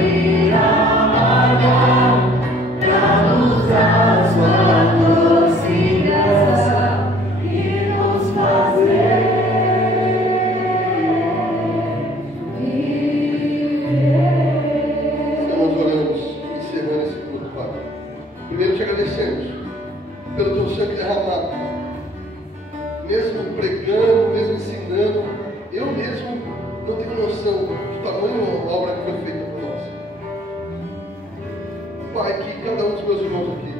ira amarga pra nos dar sua doce graça e nos fazer viver. Estamos orando, encerrando esse culto, Pai. Primeiro te agradecemos pelo teu sangue derramado. Mesmo pregando, mesmo ensinando, eu mesmo não tenho noção do tamanho da obra que foi feita por nós. Pai, que cada um dos meus irmãos aqui,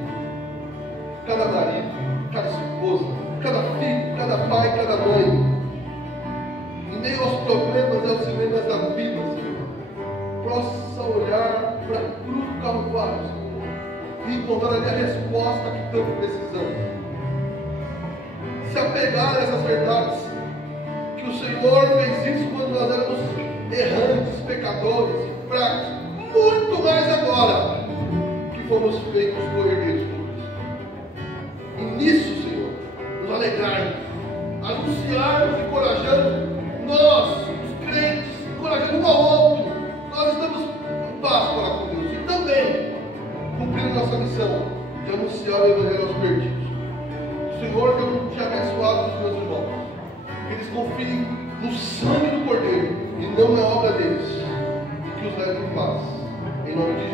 cada marido, cada esposa, cada filho, cada pai, cada mãe, em meio aos problemas e aos dilemas da vida, Senhor, possa olhar para a cruz do Calvário, Senhor, e encontrar ali a resposta que tanto precisamos. Se apegar a essas verdades, que o Senhor fez isso quando nós éramos errantes, pecadores, fracos, muito mais agora que fomos feitos co-herdeiros com Cristo. E nisso, Senhor, nos alegrarmos, anunciarmos, encorajando nós, os crentes, encorajando um ao outro. Nós estamos em paz para com Deus e também cumprindo nossa missão de anunciar o Evangelho aos perdidos. O Senhor deu um dia abençoado dos meus irmãos. leve em paz. Em nome de